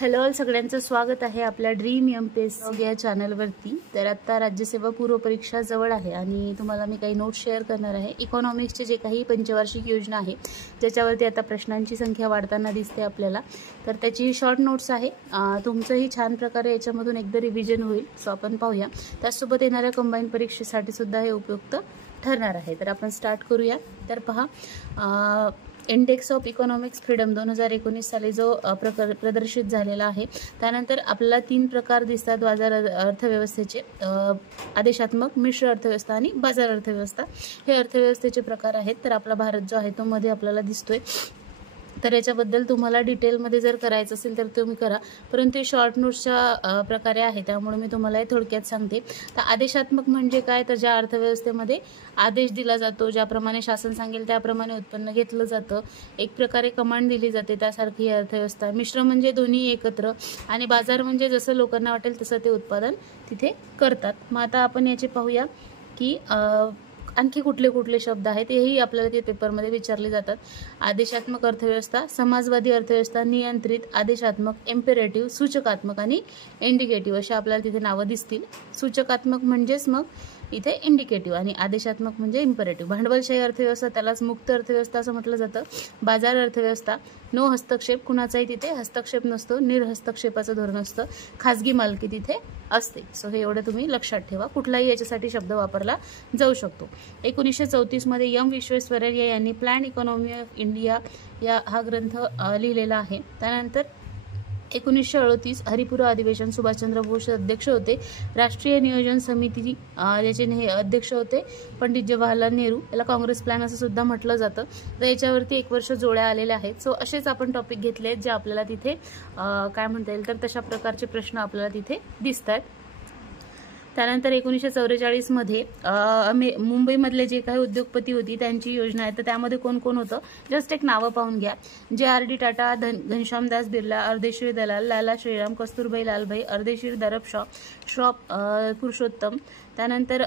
Hello all, सगळ्यांचं स्वागत आहे आपल्या ड्रीम एमपीएससी या चॅनलवरती। तर आता राज्यसेवा पूर्व परीक्षा जवळ आहे आणि तुम्हाला मी काही नोट्स शेअर करणार आहे। इकॉनॉमिक्सचे जे काही पंचवार्षिक योजना आहे ज्याच्यावरती आता प्रश्नांची संख्या वाढताना दिसते आपल्याला, तर त्याची शॉर्ट नोट्स आहे। तुमचंही छान प्रकारे याच्यामधून एकदा रिव्हिजन होईल। सो आपण पाहूया, त्यासोबत येणाऱ्या कंबाईन परीक्षेसाठी सुद्धा हे उपयुक्त ठरणार आहे। तर आपण स्टार्ट करूया। तर पहा, इंडेक्स ऑफ इकॉनॉमिक्स फ्रीडम 2019 साली जो प्रदर्शित झालेला आहे, त्यानंतर आपल्याला 3 प्रकार दिसतात बाजार अर्थव्यवस्थेचे: आदेशात्मक, मिश्र अर्थव्यवस्था आणि बाजार अर्थव्यवस्था। हे अर्थव्यवस्थेचे प्रकार आहेत। तर आपला भारत जो आहे तो मध्ये आपल्याला दिसतोय। तर याच्याबद्दल तुम्हाला डिटेलमध्ये जर करायचं असेल तर तुम्ही करा, परंतु शॉर्ट नोट्सच्या प्रकारे आहे त्यामुळे मी तुम्हाला थोडक्यात सांगते। तर आदेशात्मक म्हणजे काय, तर ज्या अर्थव्यवस्थेमध्ये आदेश दिला जातो, ज्याप्रमाणे शासन सांगेल त्याप्रमाणे उत्पन्न घेतलं जातं, एक प्रकारे कमांड दिली जाते, त्यासारखी ही अर्थव्यवस्था। मिश्र म्हणजे दोन्ही एकत्र, आणि बाजार म्हणजे जसं लोकांना वाटेल तसं ते उत्पादन तिथे करतात। मग आता आपण याचे पाहूया की आणखी कुठले कुठले शब्द आहेत, हेही आपल्याला ते पेपरमध्ये विचारले जातात। आदेशात्मक अर्थव्यवस्था, समाजवादी अर्थव्यवस्था, नियंत्रित, आदेशात्मक, इम्पेरेटिव्ह, सूचकात्मक आणि इंडिकेटिव्ह अशी आपल्याला तिथे नावं दिसतील। सूचकात्मक म्हणजेच मग इथे इंडिकेटिव्ह, आणि आदेशात्मक म्हणजे इम्पेरेटिव्ह। भांडवलशाही अर्थव्यवस्था, त्यालाच मुक्त अर्थव्यवस्था असं म्हटलं जातं। बाजार अर्थव्यवस्था, नो हस्तक्षेप, कुणाचाही तिथे हस्तक्षेप नसतो, निर्हस्तक्षेपाचं धोरण असतं, खाजगी मालकी तिथे असते। सो हे एवढं तुम्ही लक्षात ठेवा, कुठलाही याच्यासाठी शब्द वापरला जाऊ शकतो। 1934 मध्ये एम विश्वेश्वरय्या यांनी प्लॅन इकॉनॉमी ऑफ इंडिया हा ग्रंथ लिहिलेला आहे। त्यानंतर 1938 हरिपुरा अधिवेशन, सुभाषचंद्र बोस अध्यक्ष होते। राष्ट्रीय नियोजन समिती याचे अध्यक्ष होते पंडित जवाहरलाल नेहरू, याला काँग्रेस प्लॅन असं सुद्धा म्हटलं जातं। तर याच्यावरती 1 वर्ष जोड्या आलेल्या आहेत। सो असेच आपण टॉपिक घेतले आहेत जे आपल्याला तिथे काय म्हणता येईल, तर तशा प्रकारचे प्रश्न आपल्याला तिथे दिसतात। त्यानंतर 1944 मध्ये मुंबईमधले जे काही उद्योगपती होती त्यांची योजना आहे, तर त्यामध्ये कोण कोण होतं, जस्ट एक नावं पाहून घ्या। JRD टाटा, घनश्यामदास बिर्ला, अर्देशीर दलाल, लाला श्रीराम, कस्तुरबाई लालभाई, अर्देशीर दरब श्रॉफ पुरुषोत्तम, त्यानंतर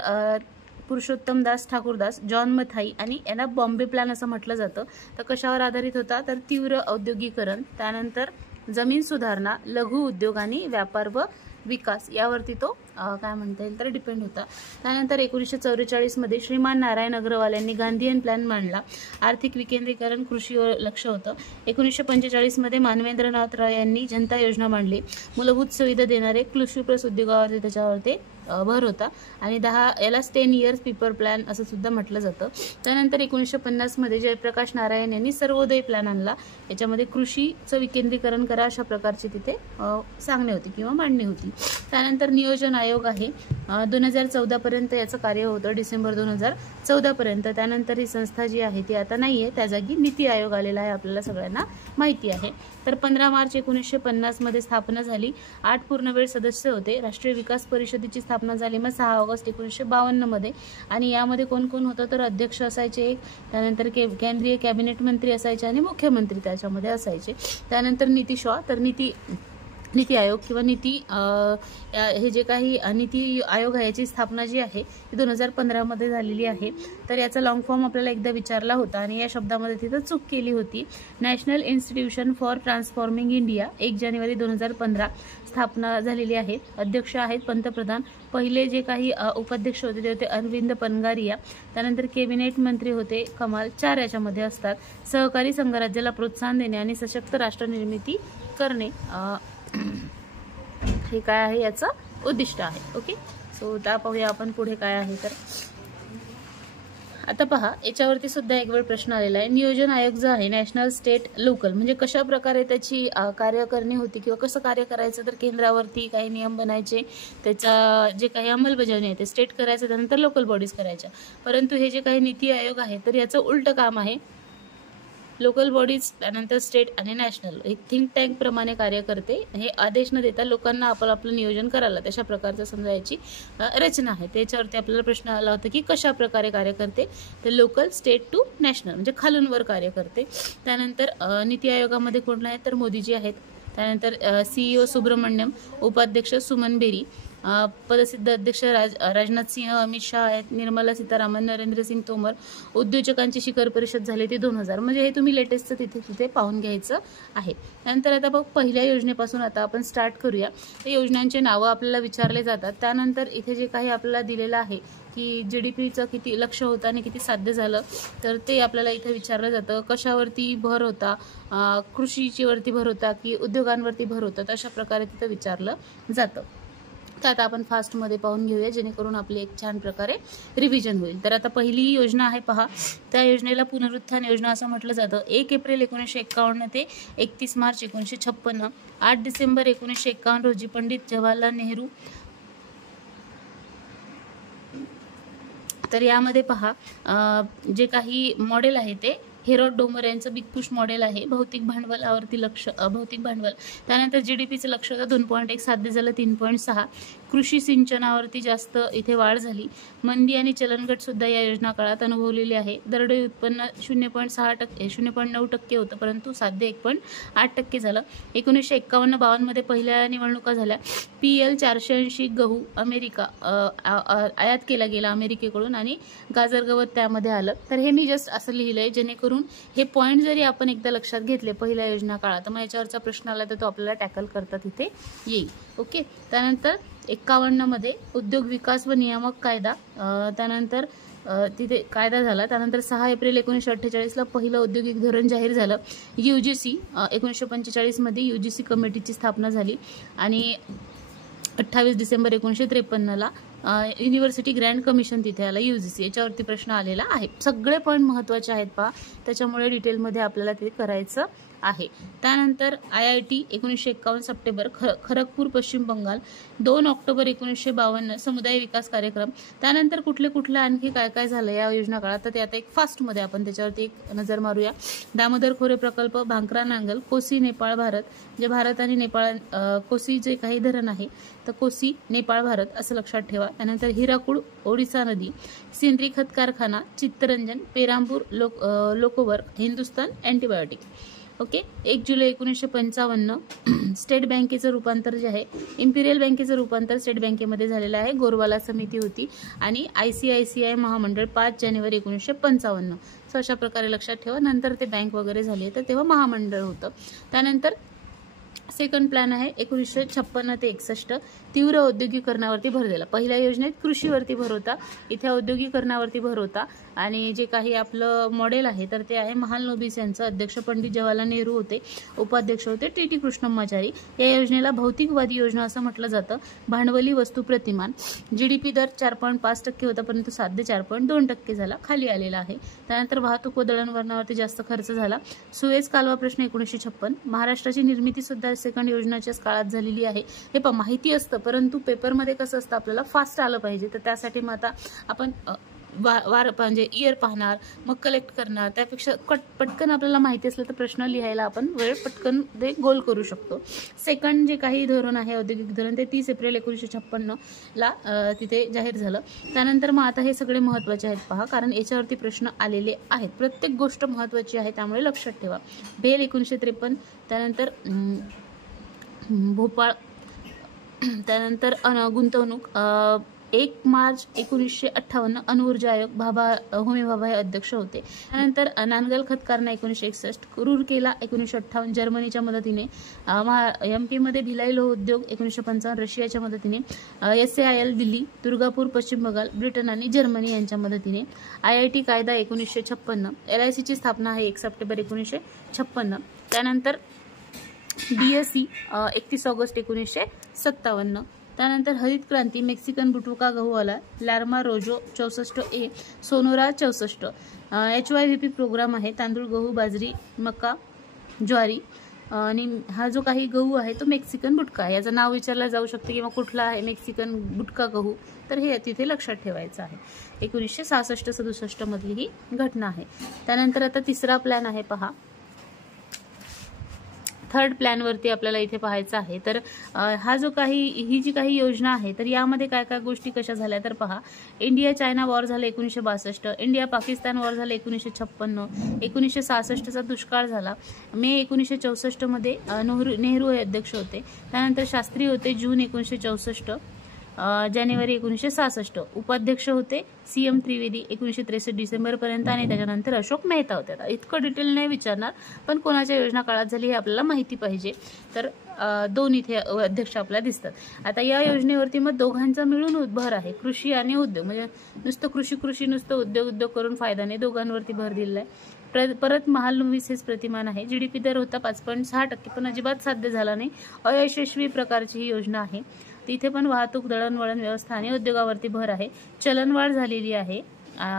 पुरुषोत्तमदास ठाकूरदास, जॉन मथाई, आणि यांना बॉम्बे प्लॅन असं म्हटलं जातं। तर कशावर आधारित होता, तर तीव्र औद्योगिकरण, त्यानंतर जमीन सुधारणा, लघु उद्योग आणि व्यापार व विकास यावरती तो काय म्हणता येईल तर डिपेंड होता। त्यानंतर 1944 मध्ये श्रीमान नारायण अग्रवाल यांनी गांधीयन प्लॅन मांडला। आर्थिक विकेंद्रीकरण, कृषीवर लक्ष होतं। 1945 मध्ये मानवेंद्रनाथ राय यांनी जनता योजना मांडली। मूलभूत सुविधा देणारे कृषीप्रस उद्योगावरती त्याच्यावरती भर होता, आणि याला 10 इयर्स पीपल प्लॅन असं सुद्धा म्हटलं जातं। त्यानंतर 1950 मध्ये जयप्रकाश नारायण यांनी सर्वोदय प्लॅन आणला। याच्यामध्ये कृषीचं विकेंद्रीकरण करा अशा प्रकारचे तिथे सांगणे होते किंवा मांडणी होती। त्यानंतर नियोजन आयोग आहे, 2014 पर्यंत याचं कार्य होतं, डिसेंबर 2014 पर्यंत। त्यानंतर ही संस्था जी आहे ती आता नाहीये, त्या जागी नीती आयोग आलेला आहे, आपल्याला सगळ्यांना माहिती आहे। तर 15 मार्च 1950 मध्ये स्थापना झाली, 8 पूर्णवेळ सदस्य होते। राष्ट्रीय विकास परिषदेची स्थापना झाली मग 6 ऑगस्ट 1952 मध्ये, आणि यामध्ये कोण कोण होतं, तर अध्यक्ष असायचे एक, त्यानंतर केंद्रीय कॅबिनेट मंत्री असायचे आणि मुख्यमंत्री त्याच्यामध्ये असायचे। त्यानंतर नीती शॉ, तर नीती आयोग किंवा हे जे काही नीती आयोग आहे याची स्थापना जी आहे ती 2015 मध्ये झालेली आहे। तर याचा लॉंग फॉर्म आपल्याला एकदा विचारला होता आणि या शब्दामध्ये तिथं चूक केली होती। National institution for transforming India, 1 जानेवारी 2015 स्थापना झालेली आहे। अध्यक्ष आहेत पंतप्रधान। पहिले जे काही उपाध्यक्ष होते ते होते अरविंद पनगारिया। त्यानंतर कॅबिनेट मंत्री होते कमाल, 4 याच्यामध्ये असतात। सहकारी संघराज्याला प्रोत्साहन देणे आणि सशक्त राष्ट्र निर्मिती करणे हे काय आहे, याचं उद्दिष्ट आहे। ओके, सो त्या पाहूया आपण पुढे काय आहे। तर आता पहा, याच्यावरती सुद्धा एक वेळ प्रश्न आलेला आहे। नियोजन आयोग जो आहे, नॅशनल, स्टेट, लोकल, म्हणजे कशा प्रकारे त्याची कार्यकारणी होती किंवा कसं कार्य करायचं, तर केंद्रावरती काही नियम बनायचे, त्याचा जे काही अंमलबजावणी आहे ते स्टेट करायचं, त्यानंतर लोकल बॉडीज करायच्या। परंतु हे जे काही नीती आयोग आहे तर याचं उलटं काम आहे। लोकल बॉडीज, त्यानंतर स्टेट आणि नॅशनल, एक थिंक टँक प्रमाणे कार्य करते। हे आदेश न देता लोकांना आपलं नियोजन करायला, तशा प्रकारचं समजा याची रचना आहे। त्याच्यावरती आपल्याला प्रश्न आला होता की कशा प्रकारे कार्य करते, तर लोकल, स्टेट टू नॅशनल म्हणजे खालून वर कार्य करते। त्यानंतर नीती आयोगामध्ये कोण आहेत, तर मोदीजी आहेत। त्यानंतर CEO सुब्रमण्यम, उपाध्यक्ष सुमन बेरी, पदसिद्ध अध्यक्ष राजनाथ सिंह, अमित शाह आहेत, निर्मला सीतारामन, नरेंद्र सिंग तोमर. उद्योजकांची शिखर परिषद झाली ती 2000. म्हणजे हे तुम्ही लेटेस्टचं तिथे पाहून घ्यायचं आहे. त्यानंतर आता बघ पहिल्या योजनेपासून आता आपण स्टार्ट करूया. त्या योजनांचे नावं आपल्याला विचारले जातात. त्यानंतर इथे जे काही आपल्याला दिलेलं आहे की GDPचं किती लक्ष्य होतं आणि किती साध्य झालं तर ते आपल्याला इथे विचारलं जातं. कशावरती भर होता, कृषीची वरती भर होता की उद्योगांवरती भर होता, अशा प्रकारे तिथं विचारलं जातं. तर आता आपण फास्टमध्ये पाहून घेऊया जेणेकरून आपली एक छान प्रकारे रिव्हिजन होईल. तर आता पहिली योजना आहे पहा. त्या योजनेला पुनरुत्थान योजना असं म्हटलं जातं. 1 एप्रिल 1951 ते 31 मार्च 1956. 8 डिसेंबर 1951 रोजी पंडित जवाहरलाल नेहरू. तर यामध्ये पहा जे काही मॉडेल आहे ते हेरोड डोमर यांचं बिग पुश मॉडेल आहे. भौतिक भांडवलावरती लक्ष, भौतिक भांडवल. त्यानंतर GDPचं लक्ष होतं 2.1, साध्य झालं 3.6. कृषी सिंचनावरती जास्त इथे वाढ झाली. मंदी आणि चलनघट सुद्धा या योजना काळात अनुभवलेली आहे. दरडोई उत्पन्न 0.9% होतं परंतु साध्य 1.8% झालं. 1951-52 मध्ये पहिल्या निवडणुका झाल्या. PL 480 गहू अमेरिका आयात केला गेला अमेरिकेकडून आणि गाजर गवत त्यामध्ये आलं. तर हे मी जस्ट असं लिहिलंय जेणेकरून हे पॉईंट जरी आपण एकदा लक्षात घेतले पहिल्या योजना काळात तर मग याच्यावरचा प्रश्न आला तर तो आपल्याला टॅकल करता तिथे येईल. ओके. त्यानंतर 51 मध्ये उद्योग विकास व नियामक कायदा, त्यानंतर तिथे कायदा झाला. त्यानंतर 6 एप्रिल 1948 पहिलं औद्योगिक धोरण जाहीर झालं. UGC 1945 मध्ये UGC कमिटीची स्थापना झाली आणि 28 डिसेंबर 1953 युनिव्हर्सिटी ग्रँड कमिशन तिथे आला. UGC याच्यावरती प्रश्न आलेला आहे. सगळे पॉईंट महत्त्वाचे आहेत पहा, त्याच्यामुळे डिटेलमध्ये आपल्याला ते करायचं आहे. त्यानंतर IIT 1951 सप्टेंबर, खरगपूर पश्चिम बंगाल. 2 ऑक्टोबर 1952 समुदाय विकास कार्यक्रम. त्यानंतर कुठले आणखी काय काय झालं या योजना काळात तर ते आता एक फास्टमध्ये आपण त्याच्यावरती एक नजर मारूया. दामोदर खोरे प्रकल्प, भांकरा नांगल, कोसी नेपाळ भारत. जे भारत आणि नेपाळ, कोसी जे काही धरण आहे तर कोसी नेपाळ भारत असं लक्षात ठेवा. त्यानंतर हिराकूड ओडिसा नदी, सेंद्रिय खत कारखाना, चित्तरंजन, पेरांपूर लोकोवर्क, हिंदुस्तान अँटीबायोटिक. ओके. 1 जुलै 1955 स्टेट बँकेचं रूपांतर जे आहे, इम्पिरियल बँकेचं रूपांतर स्टेट बँकेमध्ये झालेलं आहे. गोरवाला समिती होती आणि ICICI महामंडळ 5 जानेवारी 1955. सो अशा प्रकारे लक्षात ठेवा. नंतर ते बँक वगैरे झाले तर तेव्हा महामंडळ होतं. त्यानंतर सेकंड प्लॅन आहे 1956 ते 61 तीव्र औद्योगिकरणावरती भर दिला. पहिल्या योजनेत कृषीवरती भर होता, इथे औद्योगिकरणावरती भर होता. आणि जे काही आपलं मॉडेल आहे तर ते आहे महालनोबिस यांचं. अध्यक्ष पंडित जवाहरलाल नेहरू होते, उपाध्यक्ष होते TT कृष्णम्माचारी. या योजनेला भौतिकवादी योजना असं म्हटलं जातं. भांडवली वस्तू प्रतिमान. GDP दर 4.5% होता परंतु साध्य 4.2% झाला, खाली आलेला आहे. त्यानंतर वाहतूक व दळणवळणावरती जास्त खर्च झाला. सुएझ कालवा प्रश्न 1956. महाराष्ट्राची निर्मिती सुद्धा सेकंड योजनेच्याच काळात झालेली आहे. हे पण माहिती असतं परंतु पेपरमध्ये कसं असतं आपल्याला फास्ट आलं पाहिजे तर त्यासाठी मग आता आपण म्हणजे इयर पाहणार मग कलेक्ट करणार. त्यापेक्षा पटकन आपल्याला माहिती असलं तर प्रश्न लिहायला आपण वेळ पटकन ते गोल करू शकतो. सेकंड जे काही धोरण आहे औद्योगिक धोरण ते 30 एप्रिल 1956 तिथे जाहीर झालं. त्यानंतर मग आता हे सगळे महत्त्वाचे आहेत पहा कारण याच्यावरती प्रश्न आलेले आहेत. प्रत्येक गोष्ट महत्त्वाची आहे त्यामुळे लक्षात ठेवा. भेल 1953. त्यानंतर भोपाळ. त्यानंतर गुंतवणूक 1 मार्च 1958 अणुऊर्जा आयोग, होमी भाभा हे अध्यक्ष होते. त्यानंतर नानगल खत कारखाना 1961, रूरकेला 1958 जर्मनीच्या मदतीने, MP मध्ये भिलाई लोह उद्योग 1955 रशियाच्या मदतीने, SAIL दिल्ली, दुर्गापूर पश्चिम बंगाल, ब्रिटन आणि जर्मनी यांच्या मदतीने, IIT कायदा 1956, LIC ची स्थापना आहे 1 सप्टेंबर 1956. त्यानंतर DSE 31 ऑगस्ट 1957. त्यानंतर हरित क्रांती, मेक्सिकन बुटुका गहू आला, लार्मा रोजो 64A, सोनोरा 64. HYVP प्रोग्राम आहे, तांदूळ, गहू, बाजरी, मका, ज्वारी. आणि हा जो काही गहू आहे तो मेक्सिकन बुटका, याचं नाव विचारलं जाऊ शकते किंवा कुठला आहे मेक्सिकन बुटका गहू तर हे तिथे लक्षात ठेवायचं आहे. 1966-67 मधली ही घटना आहे. त्यानंतर आता तिसरा प्लॅन आहे पहा. थर्ड प्लॅनवरती आपल्याला इथे पाहायचं आहे. तर हा जो काही ही जी काही योजना आहे तर यामध्ये काय काय गोष्टी कशा झाल्या तर पहा. इंडिया चायना वॉर झालं 1962, इंडिया पाकिस्तान वॉर झालं 1956, 1966चा दुष्काळ झाला, मे 1964 मध्ये नेहरू हे अध्यक्ष होते. त्यानंतर शास्त्री होते जून 1964. जानेवारी 1966. उपाध्यक्ष होते CM त्रिवेदी 1963 डिसेंबरपर्यंत आणि त्याच्यानंतर अशोक मेहता होते. आता इतकं डिटेल नाही विचारणार, पण कोणाच्या योजना काळात झाली हे आपल्याला माहिती पाहिजे. तर दोन इथे अध्यक्ष आपल्याला दिसतात. आता या योजनेवरती मग दोघांचा मिळून भर आहे, कृषी आणि उद्योग. म्हणजे नुसतं कृषी नुसतं उद्योग करून फायदा नाही, दोघांवरती भर दिलेला आहे. परत महालनोबिस हेच प्रतिमान आहे. GDP दर होता 5.6%, पण अजिबात साध्य झाला नाही. अयशस्वी प्रकारची ही योजना आहे. तिथे पण वाहतूक, दळणवळण व्यवस्था आणि उद्योगावरती भर आहे. चलनवाढ झालेली आहे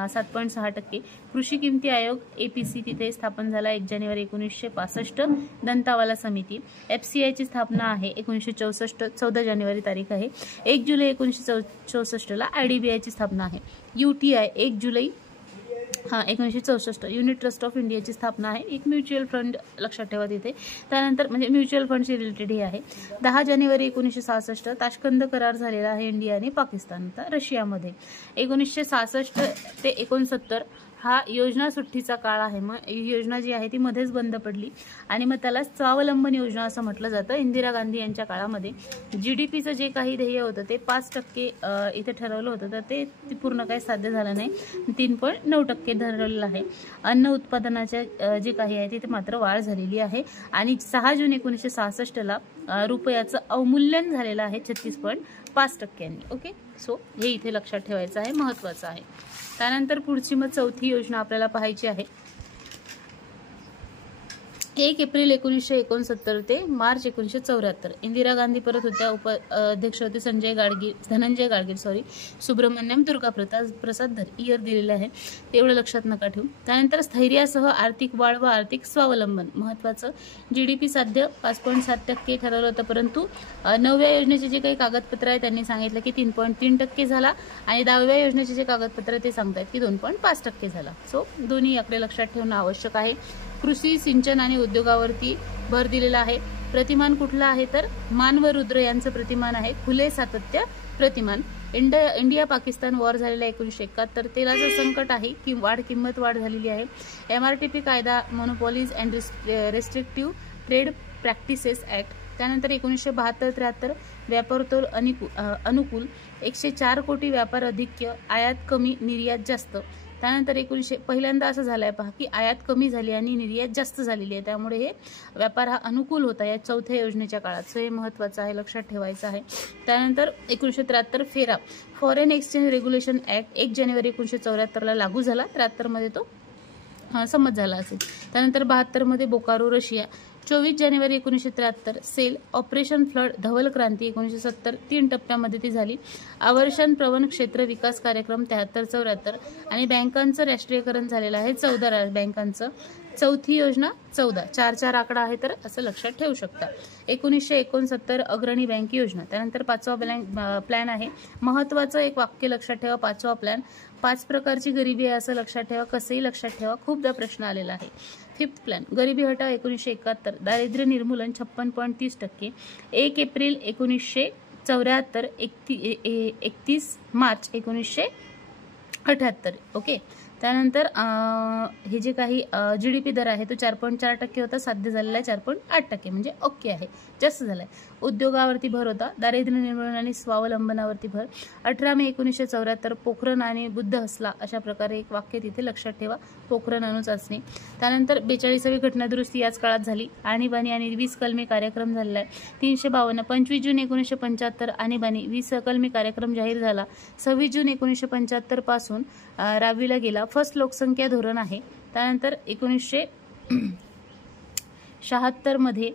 7.6%. कृषी किमती आयोग APC तिथे स्थापन झाला 1 जानेवारी 1965. दंतावाला समिती. FCI ची स्थापना आहे 1964, 14 जानेवारी तारीख आहे. 1 जुलै 1964 ला IDBI ची स्थापना आहे. UTI 1 July 1964. Unit trust of इंडियाची स्थापना आहे. एक म्युच्युअल फंड लक्षात ठेवा तिथे. त्यानंतर म्हणजे म्युच्युअल फंडशी रिलेटेड हे आहे. 10 जानेवारी 1966 ताशकंद करार झालेला आहे इंडिया आणि पाकिस्तान रशियामध्ये. 1966 ते 69 हा योजना सुट्टीचा काळ आहे. मग ही योजना जी आहे ती मध्येच बंद पडली आणि मग त्याला स्वावलंबन योजना असं म्हटलं जातं. इंदिरा गांधी यांच्या काळामध्ये GDPचं जे काही ध्येय होतं ते 5% इथे ठरवलं होतं, तर ते पूर्ण काही साध्य झालं नाही. 3.9% ठरवलेलं आहे. अन्न उत्पादनाच्या जे काही आहे तिथे मात्र वाढ झालेली आहे. आणि 6 जून 1966 ला रुपयाचं अवमूल्यन झालेलं आहे 36.5%. ओके, सो हे इथे लक्षात ठेवायचं आहे, महत्त्वाचं आहे. त्यानंतर पुढची मग चौथी योजना आपल्याला पाहायची आहे. 1 एप्रिल 1969 ते मार्च 1974. इंदिरा गांधी परत होत्या. अध्यक्ष होते धनंजय गाडगीळ सुब्रमण्यम दुर्गा प्रसाद धर. इयर दिलेलं आहे, तेवढं लक्षात नका ठेवू. त्यानंतर स्थैर्यासह आर्थिक वाढ व आर्थिक स्वावलंबन महत्त्वाचं. GDP साध्य 5.7% ठरवलं होतं, परंतु 9व्या योजनेचे जे काही कागदपत्र आहे त्यांनी सांगितलं की 3.3% झाला आणि 10व्या योजनेचे जे कागदपत्र ते सांगतात की 2.5% झाला. सो दोन्ही याकडे लक्षात ठेवणं आवश्यक आहे. कृषी, सिंचन आणि उद्योगावरती भर दिलेला आहे. प्रतिमान कुठलं आहे तर मान व रुद्र यांचं प्रतिमान आहे. खुले सातत्य प्रतिमान. इंडिया पाकिस्तान वॉर झालेला 1971. तेलाचं संकट आहे की किंमत वाढ झालेली आहे. MRTP कायदा, मोनोपॉलीज अँड रेस्ट्रिक्टिव्ह ट्रेड प्रॅक्टिसेस ऍक्ट. त्यानंतर 1972-73 व्यापारतोल अनुकूल. 104 कोटी व्यापार अधिक्य. आयात कमी, निर्यात जास्त. त्यानंतर पहिल्यांदा असं झालंय पहा की आयात कमी झाली आणि निर्यात जास्त झालेली आहे, त्यामुळे हे व्यापार हा अनुकूल होता या चौथ्या योजनेच्या काळात. सो हे महत्त्वाचं आहे, लक्षात ठेवायचं आहे. त्यानंतर 1973 फेरा फॉरेन एक्सचेंज रेग्युलेशन ऍक्ट 1 जानेवारी 1974 ला लागू झाला. 73 मध्ये तो संमत झाला असेल. त्यानंतर 72 मध्ये बोकारो रशिया. 24 जानेवारी 1973 सेल ऑपरेशन फ्लड धवल क्रांती 1970. 3 टप्प्यामध्ये ती झाली. आवर्षण प्रवण क्षेत्र विकास कार्यक्रम 73-74 आणि बँकांचं राष्ट्रीयकरण झालेलं आहे 14 बँकांचं. चौथी योजना 14. 4 आकडा आहे तर असं लक्षात ठेवू शकता. 1969 अग्रणी बँक योजना. त्यानंतर 5वा प्लॅन आहे. महत्त्वाचं एक वाक्य लक्षात ठेवा. 5वा प्लॅन 5 प्रकारची गरिबी आहे असं लक्षात ठेवा. कसंही लक्षात ठेवा, खूपदा प्रश्न आलेला आहे. 5th प्लॅन गरिबी हटाव 1971. दारिद्र्य निर्मूलन 56.30%. 1 एप्रिल 1974 31 मार्च 1978. ओके. त्यानंतर हे जे काही GDP दर आहे तो 4.4% होता, साध्य झालेला आहे 4.8%, म्हणजे ओके आहे, जास्त झालाय. उद्योगावरती भर होता. दारिद्र्य निर्मूलन आणि स्वावलंबनावरती भर. 18 मे 1974 पोखरण आणि बुद्ध हसला अशा प्रकारे एक वाक्य तिथे लक्षात ठेवा. पोखरण अणु चाचणी. त्यानंतर 42वी घटना दुरुस्ती याच काळात झाली. आणीबाणी आणि 20 कलमी कार्यक्रम झालेला आहे. 352. 25 जून 1975 आणीबाणी 20 कलमी कार्यक्रम जाहीर झाला. 26 जून 1975 पासून राबविला गेला. फर्स्ट लोकसंख्या धोरण आहे. त्यानंतर 1976 मध्ये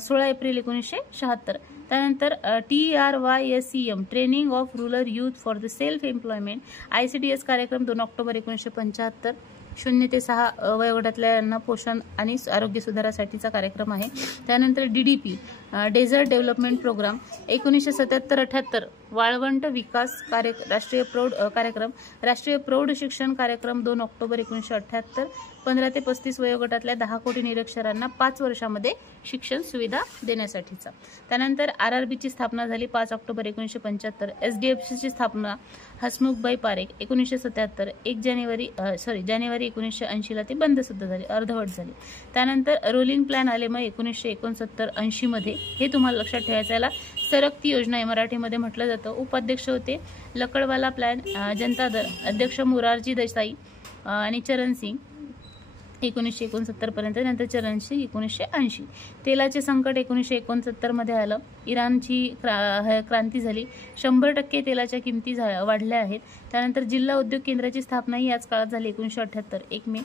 16 एप्रिल 1976. त्यानंतर TRYSEM training of rural youth for the self employment. ICDS कार्यक्रम 2 ऑक्टोबर 1975. 0 ते 6 वयोगटातल्या पोषण आणि आरोग्य सुधारासाठीचा कार्यक्रम आहे. त्यानंतर DDP डेझर्ट डेव्हलपमेंट प्रोग्राम 1977-78 वाळवंट विकास राष्ट्रीय प्रौढ शिक्षण कार्यक्रम 2 ऑक्टोबर 1978. 15 ते 35 वयोगटातल्या 10 कोटी निरक्षरांना 5 वर्षामध्ये शिक्षण सुविधा देण्यासाठीचा. त्यानंतर RRBची स्थापना झाली 5 ऑक्टोबर 1975. SDFCची स्थापना हसमुखभाई पारेख 1977. जानेवारी 1980ला ती बंद सुद्धा झाली, अर्धवट झाली. त्यानंतर रोलिंग प्लॅन आले मग 1969-80 मध्ये. हे तुम्हाला लक्षात ठेवायचं. याला सरकती योजना मराठीमध्ये म्हटलं जातं. उपाध्यक्ष होते लकडवाला प्लॅन, जनता दल. अध्यक्ष मोरारजी देसाई आणि चरण सिंग 1969 पर्यंत. नंतर चरण सिंग 1980. तेलाचे संकट 1969 मध्ये आलं. इराणची क्रांती झाली. 100% तेलाच्या किमती वाढल्या आहेत. त्यानंतर जिल्हा उद्योग केंद्राची स्थापना ही याच काळात झाली 1978 1 मे.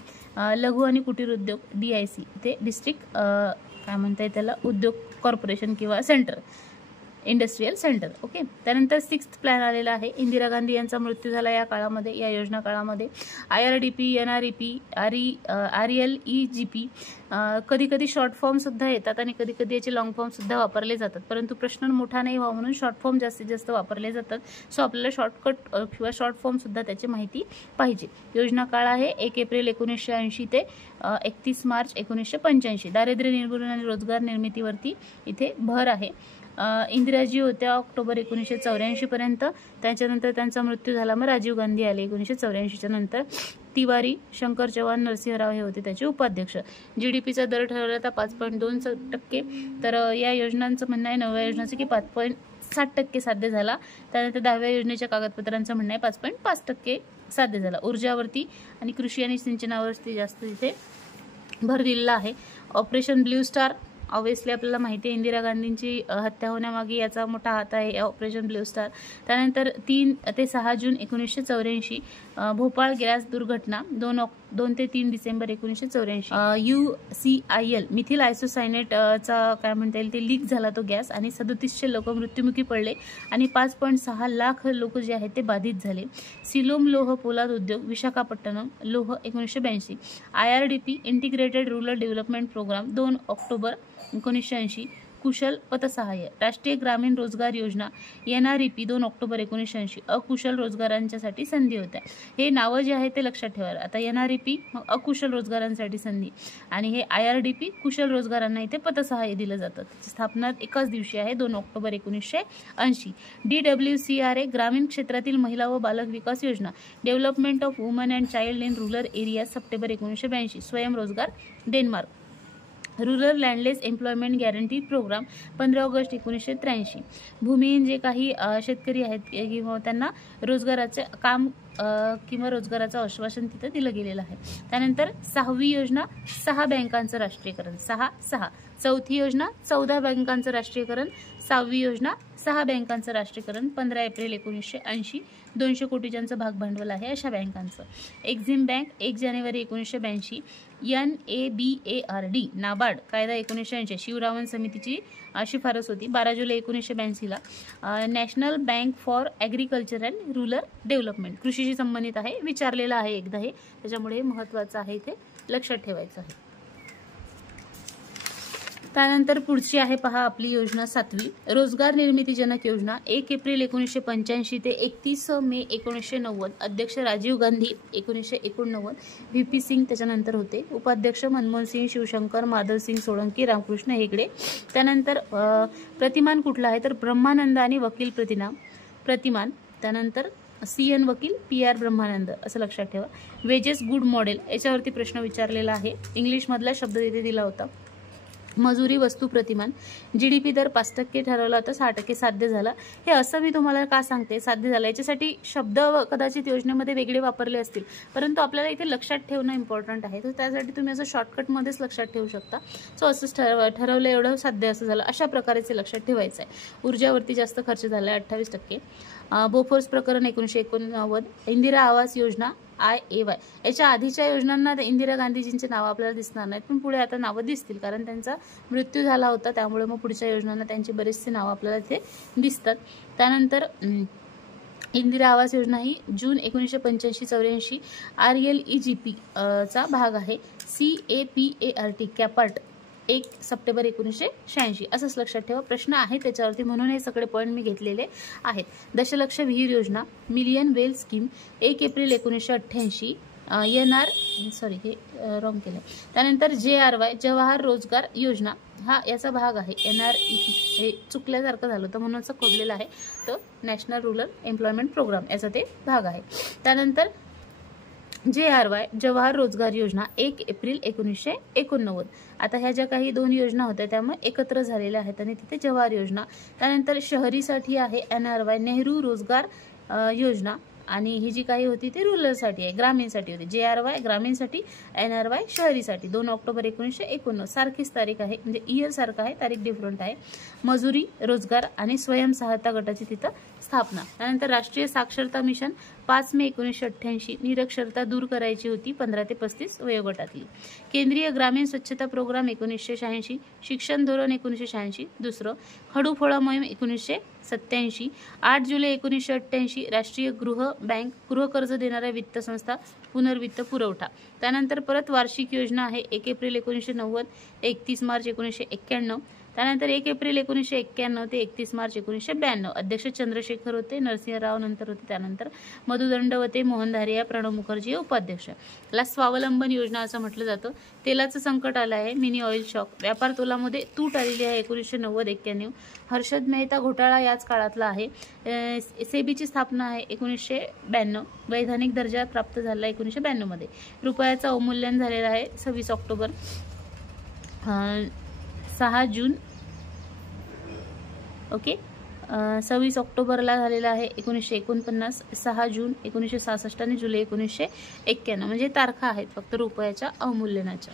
लघु आणि कुटीर उद्योग DIC ते डिस्ट्रिक्ट काय म्हणता येईल त्याला, उद्योग कॉर्पोरेशन किंवा सेंटर, इंडस्ट्रियल सेंटर. ओके. त्यानंतर 6th प्लॅन आलेला आहे. इंदिरा गांधी यांचा मृत्यू झाला या काळामध्ये, या योजना काळामध्ये. IRDP, NREP, RLEGP कधी कधी शॉर्ट फॉर्म सुद्धा येतात आणि कधी कधी याचे लॉंग फॉर्म सुद्धा वापरले जातात, परंतु प्रश्न मोठा नाही व्हावा म्हणून शॉर्ट फॉर्म जास्तीत जास्त वापरले जातात. सो आपल्याला शॉर्टकट किंवा शॉर्ट फॉर्म सुद्धा त्याची माहिती पाहिजे. योजना काळ आहे 1 एप्रिल 1980 ते 31 मार्च 1985. दारिद्र्य निर्मूलन आणि रोजगार निर्मितीवरती इथे भर आहे. इंदिराजी होत्या ऑक्टोबर 1984 पर्यंत. त्याच्यानंतर त्यांचा मृत्यू झाला. मग राजीव गांधी आले 1984च्या नंतर. तिवारी, शंकर चव्हाण, नरसिंहराव हे होते त्याचे उपाध्यक्ष. GDPचा दर ठरवला होता 5.2%. तर या योजनांचं म्हणणं आहे, नव्या योजनाचं की 5.60% साध्य झाला. त्यानंतर 10व्या योजनेच्या कागदपत्रांचं म्हणणं आहे 5.5% साध्य झाला. ऊर्जावरती आणि कृषी आणि सिंचनावरती जास्त इथे भर दिलेला आहे. ऑपरेशन ब्ल्यू स्टार ऑब्वियसली आपल्याला माहिती आहे, इंदिरा गांधींची हत्या होण्यामागे याचा मोठा हात आहे, ऑपरेशन ब्ल्यू स्टार. त्यानंतर 3 ते 6 जून 1984 भोपाळ गॅस दुर्घटना. 2 ते 3 डिसेंबर 1984 UCIL मिथिल आयसोसायनेटचा काय म्हणता येईल ते लीक झाला तो गॅस आणि 3700 लोक मृत्युमुखी पडले आणि 5.6 लाख लोक जे आहेत ते बाधित झाले. सिलोम लोह पोलाद उद्योग विशाखापट्टणम लोह 1982. IRDP integrated rural development programme 2 October 1980. कुशल पतसहाय्य राष्ट्रीय ग्रामीण रोजगार योजना NREP 2 ऑक्टोबर 1980. अकुशल रोजगारांच्यासाठी संधी होत्या. हे नावं जे आहेत ते लक्षात ठेवा. आता NREP मग अकुशल रोजगारांसाठी संधी आणि हे IRDP कुशल रोजगारांना इथे पतसहाय्य दिलं जातं. स्थापना एकाच दिवशी आहे 2 ऑक्टोबर 1980. DWCRA ग्रामीण क्षेत्रातील महिला व बालक विकास योजना development of women and child in rural area September 1982. स्वयंरोजगार Denmark. Rural landless employment guarantee programme 15 August 1983. भूमिहीन जे काही शेतकरी आहेत किंवा त्यांना रोजगाराचे काम किंवा रोजगाराचं आश्वासन तिथं दिलं गेलेलं आहे. त्यानंतर 6वी योजना 6 बँकांचं राष्ट्रीयकरण 6. चौथी योजना 14 बँकांचं राष्ट्रीयकरण. 6वी योजना 6 बँकांचं राष्ट्रीयकरण 15 एप्रिल 1980. 200 कोटी ज्यांचं भागभांडवल आहे अशा बँकांचं. एक्झिम बँक 1 जानेवारी 1982. NABARD नाबार्ड कायदा 1980 शिवरावण समितीची शिफारस होती 12 जुलै 1982 ला. National bank for agriculture and rural development कृषीशी संबंधित आहे, विचारलेलं आहे एकदा हे, त्याच्यामुळे महत्त्वाचं आहे इथे लक्षात ठेवायचं आहे. त्यानंतर पुढची आहे पहा आपली योजना 7वी रोजगार निर्मिती जनक योजना 1 एप्रिल 1985 ते 31 मे 1990. अध्यक्ष राजीव गांधी 1989. VP सिंग त्याच्यानंतर होते. उपाध्यक्ष मनमोहन सिंग, शिवशंकर, माधव सिंग सोळंकी, रामकृष्ण हेगडे. त्यानंतर प्रतिमान कुठला आहे तर ब्रह्मानंद आणि वकील प्रतिमान. त्यानंतर CN वकील PR ब्रह्मानंद असं लक्षात ठेवा. वेजेस गुड मॉडेल याच्यावरती प्रश्न विचारलेला आहे, इंग्लिशमधला शब्द तिथे दिला होता. मजुरी वस्तू प्रतिमान. GDP दर 5% ठरवला होता, 6% साध्य झाला. हे असं मी तुम्हाला का सांगते साध्य झालं, याच्यासाठी शब्द कदाचित योजनेमध्ये वेगळे वापरले असतील, परंतु आपल्याला इथे लक्षात ठेवणं इम्पॉर्टंट आहे. तर त्यासाठी तुम्ही असं शॉर्टकटमध्येच लक्षात ठेवू शकता. सो असंच ठरवलं एवढं साध्य असं झालं, अशा प्रकारेच लक्षात ठेवायचं आहे. ऊर्जावरती जास्त खर्च झाला आहे 28%. बोफोर्स प्रकरण 1989. इंदिरा आवास योजना IAY याच्या आधीच्या योजनांना इंदिरा गांधीजींचे नाव आपल्याला दिसणार नाहीत, पण पुढे आता नावं दिसतील कारण त्यांचा मृत्यू झाला होता, त्यामुळे मग पुढच्या योजनांना त्यांची बरेचसे नावं आपल्याला इथे दिसतात. त्यानंतर इंदिरा आवास योजना ही जून 1985-84 RLEGP चा भाग आहे. CAPART कॅपार्ट 1 सप्टेंबर 1986 असंच लक्षात ठेवा. प्रश्न आहे त्याच्यावरती म्हणून हे सगळे पॉईंट मी घेतलेले आहेत. दशलक्ष विहीर योजना मिलियन वेल स्कीम 1 एप्रिल 1988. हे रॉंग केलं. त्यानंतर JRY जवाहर रोजगार योजना हा याचा भाग आहे. NREP हे चुकल्यासारखं झालं होतं म्हणून असं खोडलेलं आहे. तर नॅशनल रूरल एम्प्लॉयमेंट प्रोग्राम याचा ते भाग आहे. त्यानंतर JRY जवाहर रोजगार योजना 1 एप्रिल 1989. आता ह्या ज्या काही 2 योजना होत्या त्यामुळे एकत्र झालेल्या आहेत आणि तिथे जवाहर योजना. त्यानंतर शहरीसाठी आहे NRY नेहरू रोजगार योजना आणि ही जी काही होती ती रुरलसाठी आहे, ग्रामीणसाठी होती. JRY ग्रामीणसाठी, NRY शहरीसाठी. 2 ऑक्टोबर 1989 सारखीच तारीख आहे, म्हणजे इयर सारखं आहे, तारीख डिफरंट आहे. मजुरी, रोजगार आणि स्वयंसहायता गटाची तिथं स्थापना. त्यानंतर राष्ट्रीय साक्षरता मिशन 5 मे 1988 निरक्षरता दूर करायची होती 15 ते 35 वयोगटातली. केंद्रीय ग्रामीण स्वच्छता प्रोग्राम 1986, शिक्षण धोरण 1986 दुसरं, खडू फळा मोहीम 1987, 8 जुलै 1988 राष्ट्रीय गृह बँक गृह कर्ज देणाऱ्या वित्त संस्था पुनर्वित्त पुरवठा. त्यानंतर परत वार्षिक योजना आहे 1 एप्रिल 1990 ते 31 मार्च 1991. त्यानंतर 1 एप्रिल 1991 ते 31 मार्च 1992 अध्यक्ष चंद्रशेखर होते, नरसिंहराव नंतर होते, त्यानंतर मधु दंडवते, मोहन धारिया, प्रणव मुखर्जी उपाध्यक्ष. याला स्वावलंबन योजना असं म्हटलं जातं. तेलाचं संकट आलं आहे, मिनी ऑइल शॉक. व्यापार तोलामध्ये तूट आलेली आहे 1990-91. हर्षद मेहता घोटाळा याच काळातला आहे. सेबीची स्थापना आहे 1992. वैधानिक दर्जा प्राप्त झाला 1992 मध्ये. रुपयाचं अवमूल्यन झालेलं आहे 26 ऑक्टोबर 6 जून ओके 26 ऑक्टोबरला झालेला आहे 1949, 6 जून 1966 आणि जुलै 1991. म्हणजे तारखा आहेत फक्त रुपयाच्या अवमूल्यनाच्या.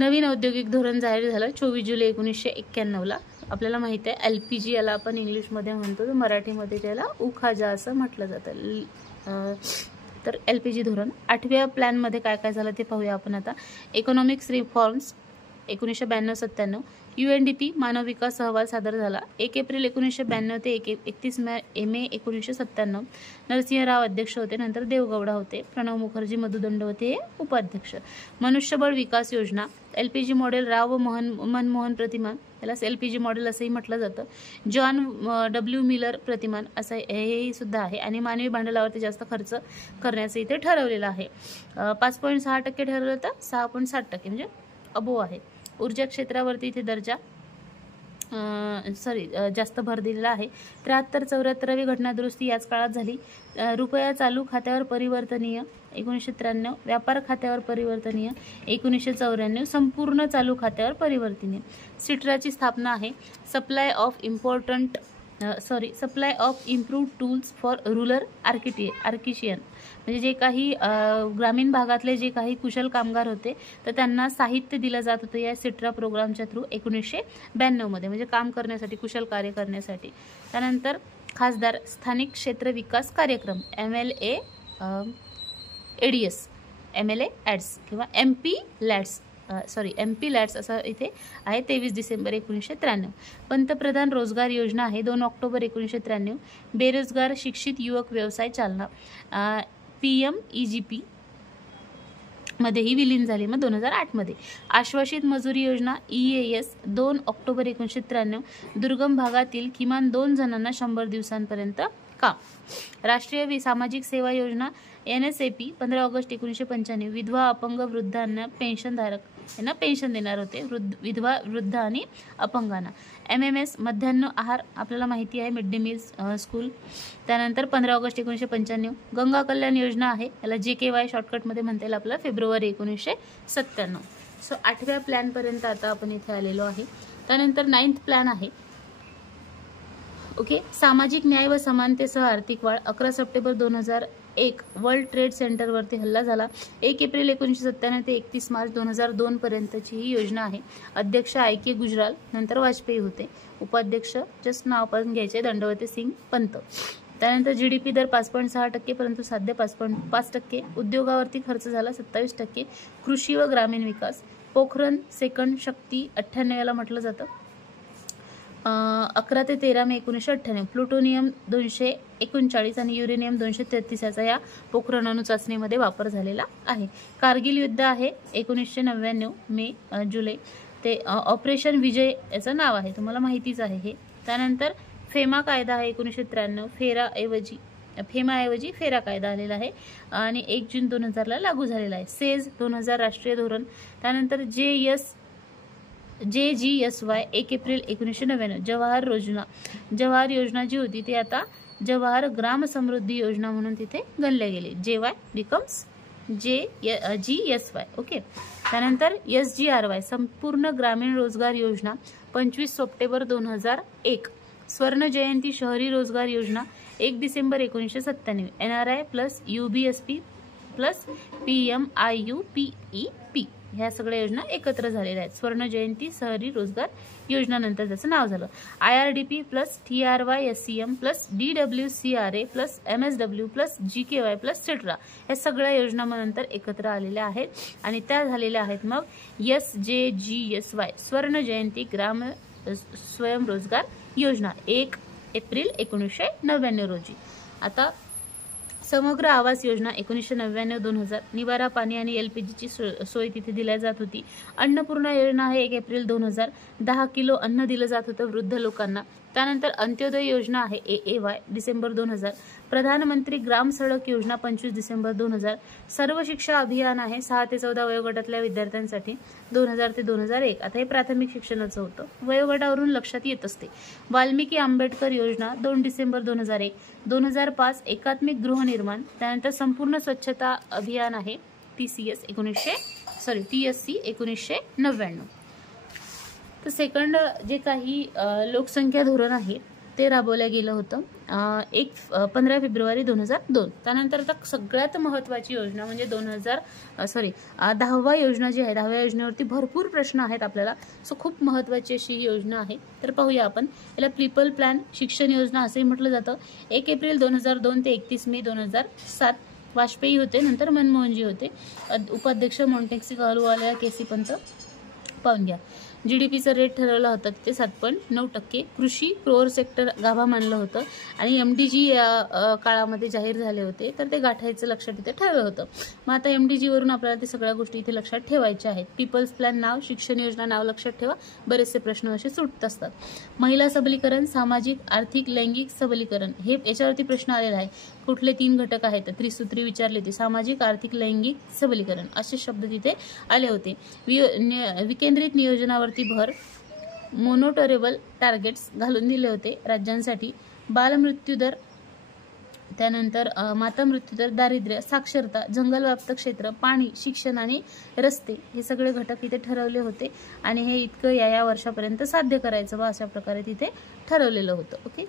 नवीन औद्योगिक धोरण जाहीर झालं 24 जुलै 1991ला. आपल्याला माहिती आहे LPG याला आपण इंग्लिशमध्ये म्हणतो, तर मराठीमध्ये त्याला उखाजा असं म्हटलं जातं. तर LPG धोरण. 8व्या प्लॅनमध्ये काय काय झालं ते पाहूया आपण आता. Economics reforms 1992-97. UNDP मानव विकास अहवाल सादर झाला 1 एप्रिल 1992 ते 31 मे 1997. नरसिंहराव अध्यक्ष होते, नंतर देवगौडा होते, प्रणव मुखर्जी, मधु दंडवते हे उपाध्यक्ष. मनुष्यबळ विकास योजना LPG मॉडेल राव व मनमोहन प्रतिमान, याला LPG मॉडेल असंही म्हटलं जातं. जॉन W मिलर प्रतिमान असं हेही सुद्धा आहे. आणि मानवी भांडवलावरती जास्त खर्च करण्याचं इथे ठरवलेलं आहे. 5.6% ठरवलं तर 6.7% म्हणजे अबो आहे. ऊर्जा क्षेत्रावरती इथे दर्जा जास्त भर दिलेला आहे. 73-74वी घटना दुरुस्ती याच काळात झाली. रुपया चालू खात्यावर परिवर्तनीय 1993, व्यापार खात्यावर परिवर्तनीय 1994, संपूर्ण चालू खात्यावर परिवर्तनीय. सिट्राची स्थापना आहे. Supply of improved tools for rural artisan, म्हणजे जे काही ग्रामीण भागातले जे काही कुशल कामगार होते तर त्यांना साहित्य दिलं जात होतं या सिट्रा प्रोग्रामच्या थ्रू 1992 मध्ये, म्हणजे काम करण्यासाठी, कुशल कार्य करण्यासाठी. त्यानंतर खासदार स्थानिक क्षेत्र विकास कार्यक्रम MLA ADS, MLA ॲड्स किंवा MP लॅड्स असं इथे आहे 23 डिसेंबर 1993. पंतप्रधान रोजगार योजना आहे 2 ऑक्टोबर 1993. बेरोजगार शिक्षित युवक व्यवसाय चालना PMEGP मध्येही विलीन झाली मग 2008 मध्ये. आश्वासित मजुरी योजना EAS 2 ऑक्टोबर 1993. दुर्गम भागातील किमान 2 जणांना 100 दिवसांपर्यंत काम. राष्ट्रीय सामाजिक सेवा योजना NSAP 15 ऑगस्ट 1995. विधवा अपंग वृद्धांना पेन्शनधारक यांना पेन्शन देणार होते, विधवा वृद्ध आणि अपंगांना. MMS मध्यान्ह आहार आपल्याला माहिती आहे, मिड डे मील स्कूल. त्यानंतर 15 ऑगस्ट 1995. गंगा कल्याण योजना आहे, याला JKY शॉर्टकटमध्ये म्हणता येईल आपल्याला, फेब्रुवारी 1997. सो 8व्या प्लॅनपर्यंत आता आपण इथे आलेलो आहे. त्यानंतर 9th प्लॅन आहे ओके. सामाजिक न्याय व समानतेसह आर्थिक वाढ. 11 सप्टेंबर 2001 वर्ल्ड ट्रेड सेंटरवरती हल्ला झाला. 1 एप्रिल 1997 ते 31 मार्च 2002 पर्यंतची ही योजना आहे. अध्यक्ष IK गुजराल, नंतर वाजपेयी होते. उपाध्यक्ष जस्ट नाव पण घ्यायचे दंडवते सिंग पंत. त्यानंतर GDP दर 5.6% परंतु साध्य 5.5%. उद्योगावरती खर्च झाला 27%. कृषी व ग्रामीण विकास. पोखरण सेकंड शक्ती 98 याला म्हटलं जातं. 11 ते 13 मे 1998. प्लुटोनियम 239 आणि युरेनियम 233 याचा या पोखरण अणुचाचणीमध्ये वापर झालेला आहे. कारगिल युद्ध आहे 1999 मे जुलै ते. ऑपरेशन विजय याचं नाव आहे, तुम्हाला माहितीच आहे हे. त्यानंतर फेमा कायदा आहे 1993. फेरा ऐवजी फेमाऐवजी फेरा कायदा आलेला आहे आणि 1 जून 2000ला लागू झालेला आहे. सेज 2000 राष्ट्रीय धोरण. त्यानंतर JGSY 1 एप्रिल 1999 जवाहर योजना जी होती ती आता जवाहर ग्राम समृद्धी योजना म्हणून तिथे गणले गेले. JY becomes GSY. ओके. त्यानंतर SGRY संपूर्ण ग्रामीण रोजगार योजना 25 सप्टेंबर 2001. स्वर्ण जयंती शहरी रोजगार योजना 1 December 1997. NRI plus UBSP plus PMIUPEP ह्या सगळ्या योजना एकत्र झालेल्या आहेत. स्वर्ण जयंती शहरी रोजगार योजना नंतर त्याचं नाव झालं. IRDP plus TRY-SCM plus DWCRA plus MSW plus GKY plus etcetera या सगळ्या योजना नंतर एकत्र आलेल्या आहेत आणि त्या झालेल्या आहेत मग SJGSY स्वर्ण जयंती ग्राम स्वयंरोजगार योजना 1 एप्रिल 1999 रोजी. आता समग्र आवास योजना 1999-2000 निवारा पाणी आणि LPGची सोय तिथे दिल्या जात होती. अन्नपूर्णा योजना आहे 1 एप्रिल 2000 10 किलो अन्न दिलं जात होतं वृद्ध लोकांना. त्यानंतर अंत्योदय योजना आहे AAY डिसेंबर 2000. प्रधानमंत्री ग्राम सडक योजना 25 डिसेंबर 2000. सर्व शिक्षा अभियान आहे 6 ते 14 वयोगटातल्या विद्यार्थ्यांसाठी 2000 ते 2001. आता हे प्राथमिक शिक्षणाचं होतं, वयोगटावरून लक्षात येत असते. वाल्मिकी आंबेडकर योजना 2 डिसेंबर 2001. 2005 एकात्मिक गृहनिर्माण. त्यानंतर संपूर्ण स्वच्छता अभियान आहे TSC 1999. तर सेकंड जे काही लोकसंख्या धोरण आहे ते राबवलं गेलं होतं 15 फेब्रुवारी 2002. त्यानंतर आता सगळ्यात महत्त्वाची योजना म्हणजे 10वा योजना जी आहे 10व्या योजनेवरती भरपूर प्रश्न आहेत आपल्याला. सो खूप महत्त्वाची अशी ही योजना आहे. तर पाहूया आपण. याला पीपल प्लॅन शिक्षण योजना असंही म्हटलं जातं. 1 एप्रिल 2002 ते 31 मे 2007 वाजपेयी होते, नंतर मनमोहनजी होते. उपाध्यक्ष मॉन्टेक्सी अहलुवालिया KC पंत. पाहून घ्या. GDPचं रेट ठरवलं होतं तिथे 7.9%. कृषी कोर सेक्टर गाभा मानलं होतं आणि MDG या काळामध्ये जाहीर झाले होते तर ते गाठायचं लक्षात इथे ठेवलं होतं. मग आता MDG वरून आपल्याला ते सगळ्या गोष्टी इथे लक्षात ठेवायच्या आहेत. पीपल्स प्लॅन नाव, शिक्षण योजना नाव लक्षात ठेवा. बरेचसे प्रश्न असे सुटत असतात. महिला सबलीकरण, सामाजिक आर्थिक लैंगिक सबलीकरण हे याच्यावरती प्रश्न आलेला आहे. कुठले 3 घटक आहेत त्रिसूत्री विचारले होते. सामाजिक आर्थिक लैंगिक सबलीकरण असे शब्द तिथे आले होते. विकेंद्रित नियोजनावरती भर, मोनोटरेबल टार्गेट्स घालून दिले होते राज्यांसाठी. बालमृत्यूदर, त्यानंतर माता मृत्यूदर, दारिद्र्य, साक्षरता, जंगलव्याप्त क्षेत्र, पाणी, शिक्षण आणि रस्ते हे सगळे घटक इथे ठरवले होते आणि हे इतकं या वर्षापर्यंत साध्य करायचं बा अशा प्रकारे तिथे ठरवलेलं होतं. ओके.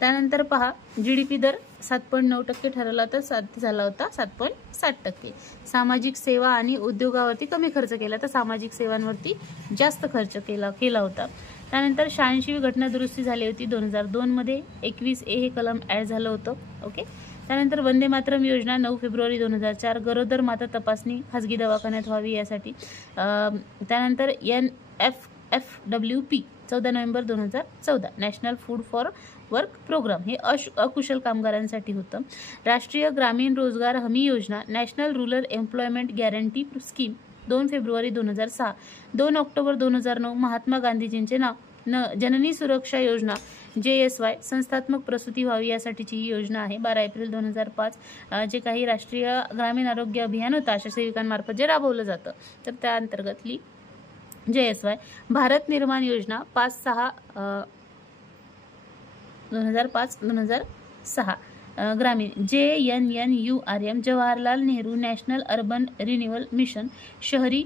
त्यानंतर पहा GDP दर 7.9% ठरवला तर साध्य झाला होता 7.7%. सामाजिक सेवा आणि उद्योगावरती कमी खर्च केला तर सामाजिक सेवांवरती जास्त खर्च केला होता. त्यानंतर 86वी घटना दुरुस्ती झाली होती 2002 मध्ये. 21A हे कलम ऍड झालं होतं. ओके. त्यानंतर वंदे मातरम योजना 9 फेब्रुवारी 2004 गरोदर माता तपासणी खाजगी दवाखान्यात व्हावी यासाठी. त्यानंतर NFFWP 14 November 2014 national food for work programme हे अकुशल कामगारांसाठी होतं. राष्ट्रीय ग्रामीण रोजगार हमी योजना national rural employment guarantee scheme 2 February 2006. 2 October 2009 Mahatma गांधीजींचे नाव जननी सुरक्षा योजना JSY संस्थात्मक प्रसूती व्हावी यासाठीची ही योजना आहे. 12 एप्रिल 2005 जे काही राष्ट्रीय ग्रामीण आरोग्य अभियान होतं आशा सेविकांमार्फत जे राबवलं जातं तर त्या अंतर्गतली JSY. भारत निर्माण योजना 2005-2006 ग्रामीण JNNURM Jawaharlal Nehru national urban renewal mission शहरी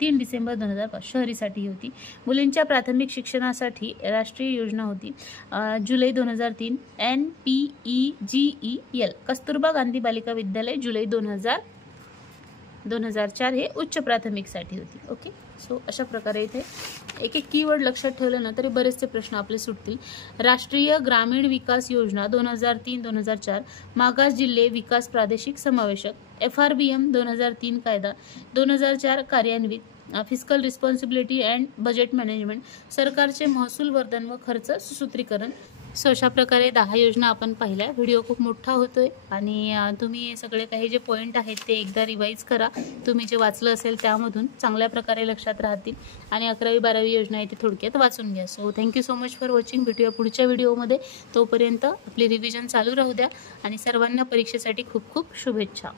3 डिसेंबर 2005 शहरीसाठी होती. मुलींच्या प्राथमिक शिक्षणासाठी राष्ट्रीय योजना होती जुलै 2003. NPEGEL कस्तुरबा गांधी बालिका विद्यालय जुलै 2004 हे उच्च प्राथमिकसाठी होती. ओके. सो अशा प्रकारे इथे एक कीवर्ड लक्षात ठेवलं ना तरी बरेचसे प्रश्न आपले सुटतील. राष्ट्रीय ग्रामीण विकास योजना 2003-2004 मागास जिल्हे विकास प्रादेशिक समावेशक. FRBM 2003 कायदा 2004 कार्यान्वित. Fiscal responsibility and budget management, सरकारचे महसूल वर्धन व खर्च सुसूत्रीकरण. सो अशा प्रकारे 10 योजना आपण पाहिल्या. व्हिडिओ खूप मोठा होतोय आणि तुम्ही हे सगळे काही जे पॉईंट आहेत ते एकदा रिवाईज करा. तुम्ही जे वाचलं असेल त्यामधून चांगल्या प्रकारे लक्षात राहतील आणि 11वी-12वी योजना आहे ती थोडक्यात वाचून घ्या. So thank you so much for watching. भेटूया पुढच्या व्हिडिओमध्ये. तोपर्यंत आपली रिव्हिजन चालू राहू द्या आणि सर्वांना परीक्षेसाठी खूप खूप शुभेच्छा.